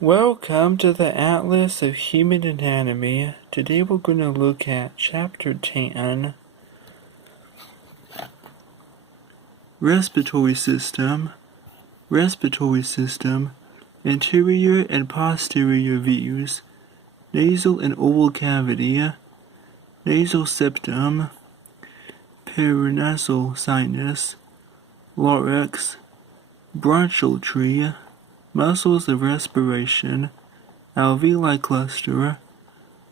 Welcome to the Atlas of Human Anatomy. Today we're going to look at Chapter 10, Respiratory System, Anterior and Posterior Views, Nasal and Oral Cavity, Nasal Septum, Paranasal Sinus, Larynx, Bronchial Tree, Muscles of Respiration, Alveoli Cluster,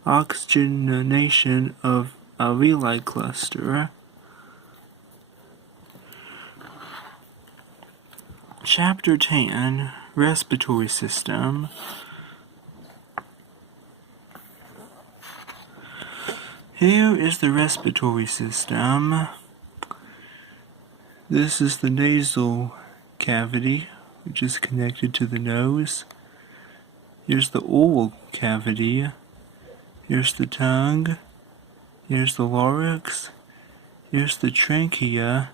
Oxygenation of Alveoli Cluster. Chapter 10, Respiratory System. Here is the respiratory system. This is the nasal cavity, which is connected to the nose. Here's the oral cavity. Here's the tongue. Here's the larynx. Here's the trachea.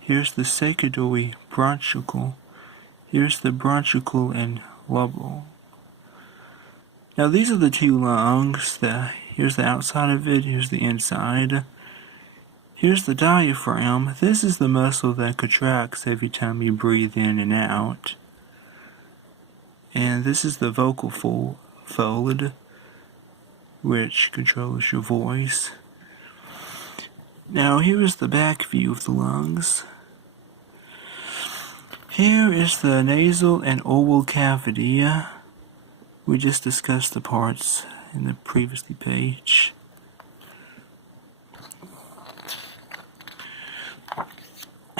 Here's the secondary bronchial. Here's the bronchial and lobar. Now these are the two lungs. Here's the outside of it. Here's the inside. Here's the diaphragm. This is the muscle that contracts every time you breathe in and out. And this is the vocal fold, which controls your voice. Now here is the back view of the lungs. Here is the nasal and oral cavity. We just discussed the parts in the previous page.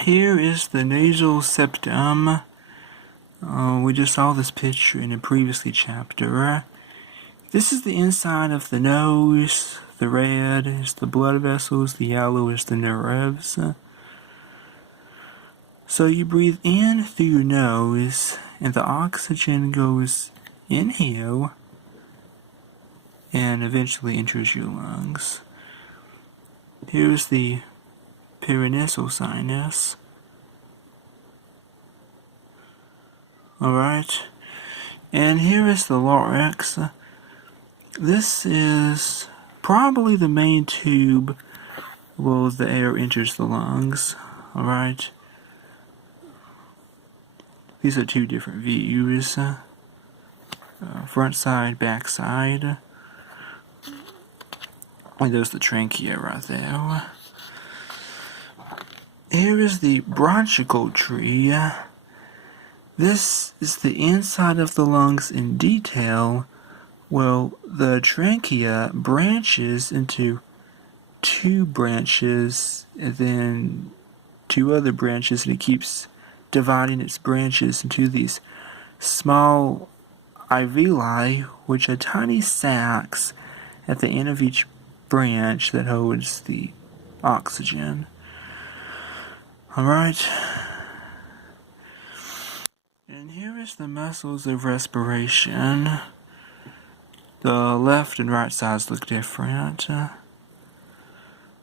Here is the nasal septum. We just saw this picture in a previous chapter. This is the inside of the nose. The red is the blood vessels. The yellow is the nerves. So you breathe in through your nose, and the oxygen goes in here and eventually enters your lungs. Here's the Paranasal sinus. Alright, and here is the larynx. This is probably the main tube where the air enters the lungs. Alright, these are two different views, front side, back side, and there's the trachea right there. Here is the bronchial tree. This is the inside of the lungs in detail. Well, the trachea branches into two branches and then two other branches, and it keeps dividing its branches into these small alveoli, which are tiny sacs at the end of each branch that holds the oxygen. Alright, and here is the muscles of respiration. The left and right sides look different.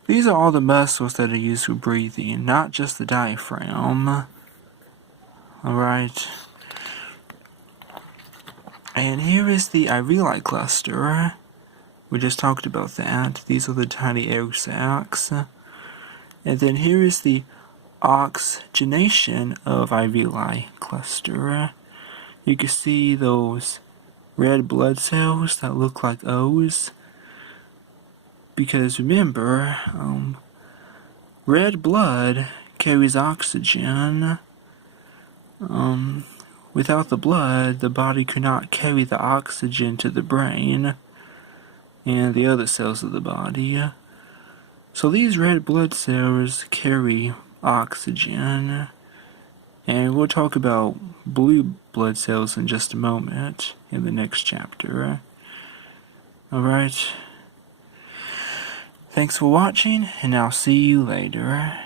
These are all the muscles that are used for breathing, not just the diaphragm. Alright, and here is the alveoli cluster. We just talked about that. These are the tiny air sacs. And then here is the oxygenation of alveoli cluster. You can see those red blood cells that look like O's, because remember, red blood carries oxygen. Without the blood, the body could not carry the oxygen to the brain and the other cells of the body. So these red blood cells carry oxygen, and we'll talk about blue blood cells in just a moment in the next chapter. Alright, thanks for watching, and I'll see you later.